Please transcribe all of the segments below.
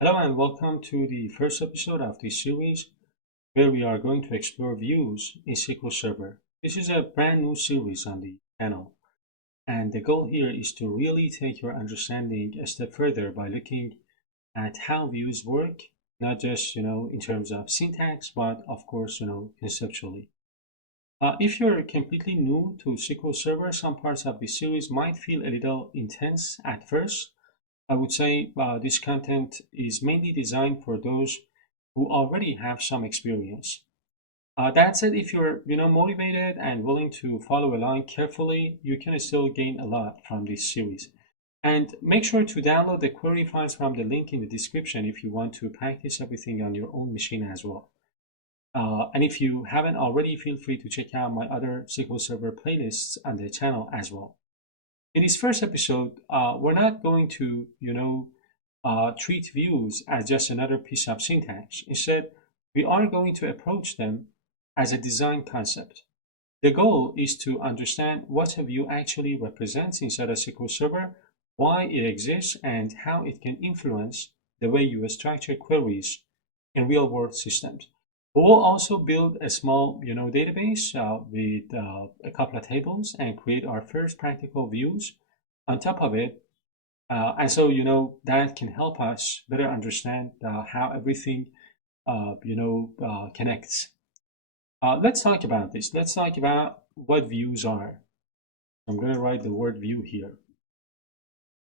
Hello and welcome to the first episode of this series where we are going to explore views in SQL Server. This is a brand new series on the channel, and the goal here is to really take your understanding a step further by looking at how views work, not just in terms of syntax, but of course conceptually. If you're completely new to SQL Server, some parts of this series might feel a little intense at first. I would say this content is mainly designed for those who already have some experience. That said, if you're motivated and willing to follow along carefully, you can still gain a lot from this series. And make sure to download the query files from the link in the description if you want to practice everything on your own machine as well. And if you haven't already, feel free to check out my other SQL Server playlists on the channel as well. In this first episode, we're not going to, treat views as just another piece of syntax. Instead, we are going to approach them as a design concept. The goal is to understand what a view actually represents inside a SQL Server, why it exists, and how it can influence the way you structure queries in real-world systems. We will also build a small, database with a couple of tables and create our first practical views on top of it. And so, that can help us better understand how everything, connects. Let's talk about this. Let's talk about what views are. I'm going to write the word view here.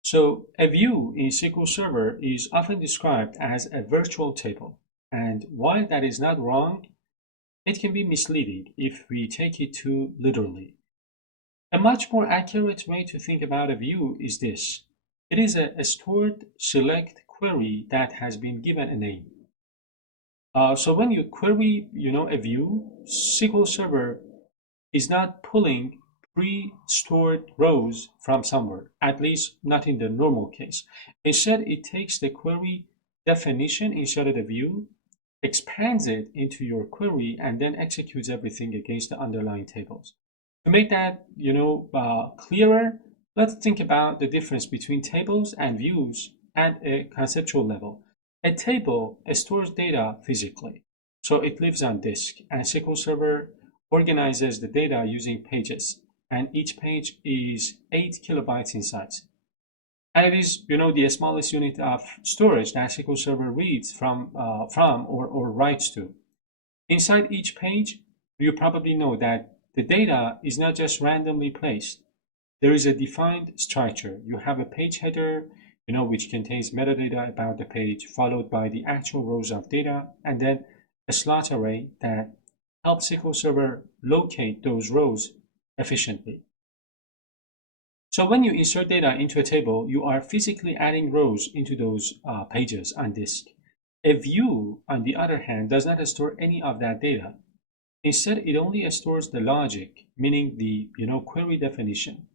So a view in SQL Server is often described as a virtual table. And while that is not wrong, it can be misleading if we take it too literally. A much more accurate way to think about a view is this. It is a stored select query that has been given a name. So when you query, a view, SQL Server is not pulling pre-stored rows from somewhere, at least not in the normal case. Instead, it takes the query definition inside of the view, expands it into your query, and then executes everything against the underlying tables. To make that clearer, let's think about the difference between tables and views at a conceptual level. A table stores data physically, so it lives on disk, and SQL Server organizes the data using pages, and each page is 8 kilobytes in size. And it is, the smallest unit of storage that SQL Server reads from or writes to. Inside each page, you probably know that the data is not just randomly placed. There is a defined structure. You have a page header, which contains metadata about the page, followed by the actual rows of data, and then a slot array that helps SQL Server locate those rows efficiently. So when you insert data into a table, you are physically adding rows into those pages on disk. A view, on the other hand, does not store any of that data. Instead, it only stores the logic, meaning the query definition.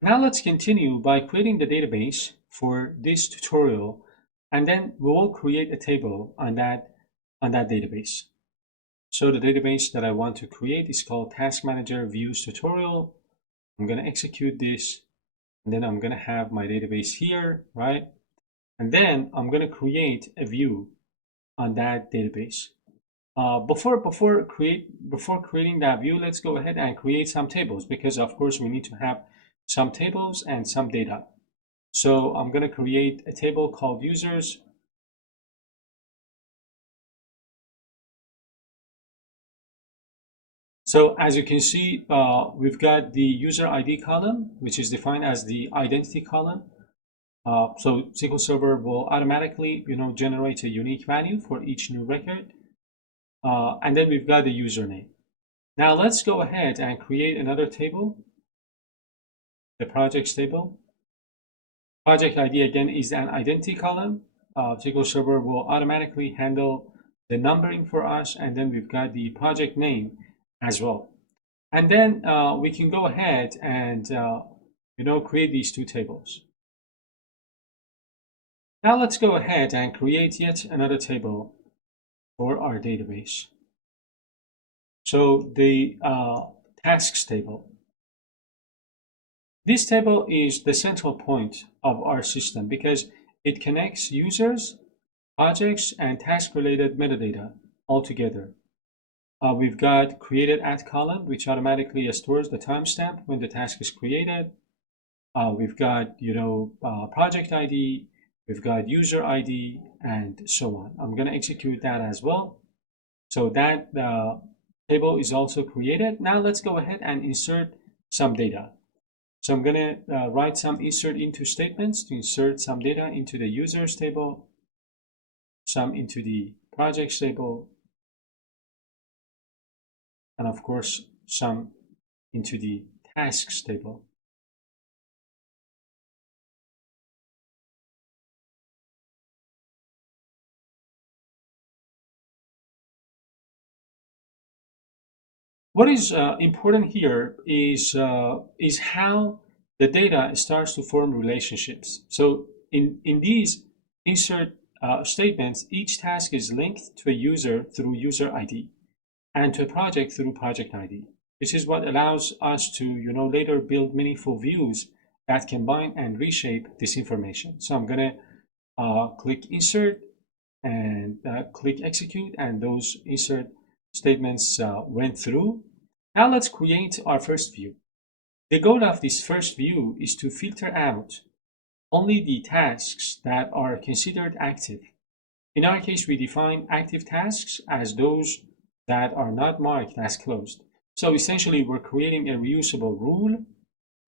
Now let's continue by creating the database for this tutorial, and then we will create a table on that database. So the database that I want to create is called Task Manager Views Tutorial. I'm going to execute this, and then I'm going to have my database here, right? And then I'm going to create a view on that database. Before creating that view, let's go ahead and create some tables, because of course we need to have some tables and some data. So I'm going to create a table called users. So as you can see, we've got the user ID column, which is defined as the identity column. So SQL Server will automatically, generate a unique value for each new record. And then we've got the username. Now let's go ahead and create another table, the projects table. Project ID again is an identity column. SQL Server will automatically handle the numbering for us, and then we've got the project name as well. And then we can go ahead and create these two tables. Now let's go ahead and create yet another table for our database. So the tasks table. This table is the central point of our system because it connects users projects, and task-related metadata all together. We've got created at column, which automatically stores the timestamp when the task is created. We've got, project ID, we've got user ID, and so on. I'm going to execute that as well. So that table is also created. Now let's go ahead and insert some data. So I'm going to write some insert into statements to insert some data into the users table, some into the projects table, and of course, some into the tasks table. What is important here is how the data starts to form relationships. So in these insert statements, each task is linked to a user through user ID and to a project through project ID. This is what allows us to later build meaningful views that combine and reshape this information. So I'm going to click insert and click execute, and those insert statements went through. Now let's create our first view. The goal of this first view is to filter out only the tasks that are considered active. In our case, we define active tasks as those that are not marked as closed. So essentially, we're creating a reusable rule.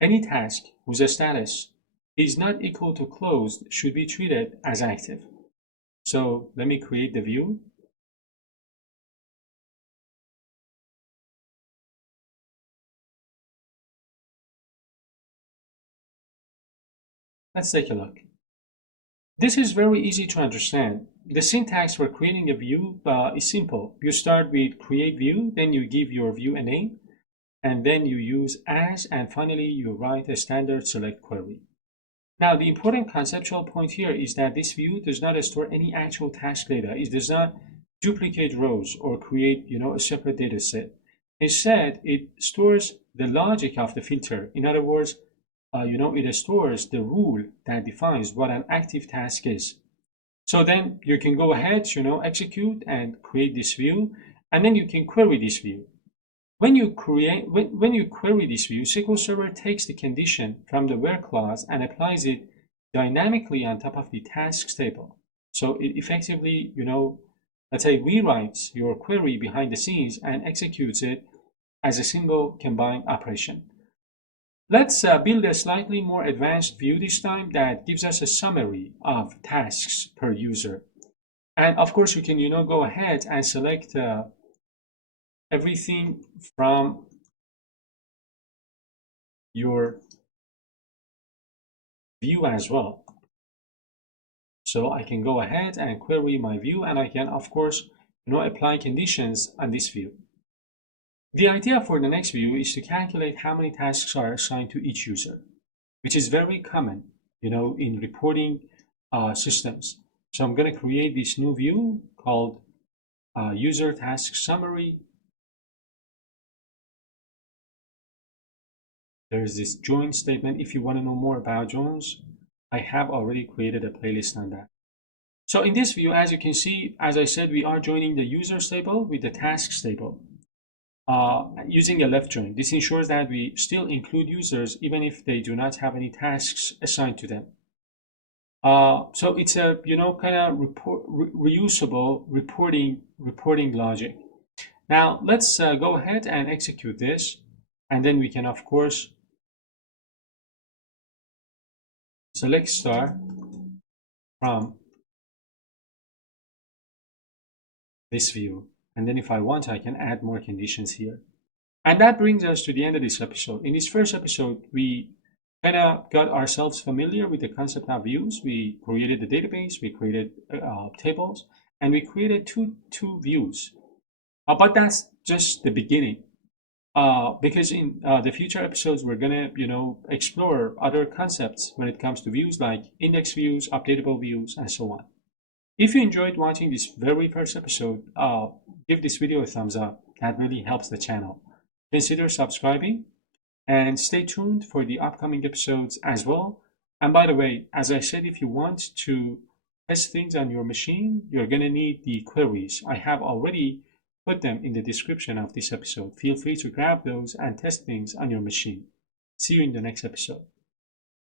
Any task whose status is not equal to closed should be treated as active. So let me create the view. Let's take a look. This is very easy to understand. The syntax for creating a view is simple. You start with create view, then you give your view a name, and then you use as, and finally you write a standard select query. Now, the important conceptual point here is that this view does not store any actual task data. It does not duplicate rows or create, a separate data set. Instead, it stores the logic of the filter. In other words, it stores the rule that defines what an active task is. So then you can go ahead, execute and create this view, and then you can query this view. When you query this view, SQL Server takes the condition from the where clause and applies it dynamically on top of the tasks table. So it effectively, let's say, rewrites your query behind the scenes and executes it as a single combined operation. Let's build a slightly more advanced view this time that gives us a summary of tasks per user. And of course, you can, go ahead and select everything from your view as well. So I can go ahead and query my view, and I can, of course, apply conditions on this view. The idea for the next view is to calculate how many tasks are assigned to each user, which is very common, in reporting systems. So I'm going to create this new view called user task summary. There's this join statement. If you want to know more about joins, I have already created a playlist on that. So in this view, as you can see, as I said, we are joining the users table with the tasks table using a left join. This ensures that we still include users even if they do not have any tasks assigned to them. So it's a kind of reusable reporting logic. Now let's go ahead and execute this, and then we can of course select star from this view. And then if I want, I can add more conditions here. And that brings us to the end of this episode. In this first episode, we kind of got ourselves familiar with the concept of views. We created the database, we created tables, and we created two views. But that's just the beginning. Because in the future episodes, we're gonna, explore other concepts when it comes to views like index views, updatable views, and so on. If you enjoyed watching this very first episode, give this video a thumbs up. That really helps the channel. Consider subscribing and stay tuned for the upcoming episodes as well. And by the way, as I said, if you want to test things on your machine, you're going to need the queries. I have already put them in the description of this episode. Feel free to grab those and test things on your machine. See you in the next episode.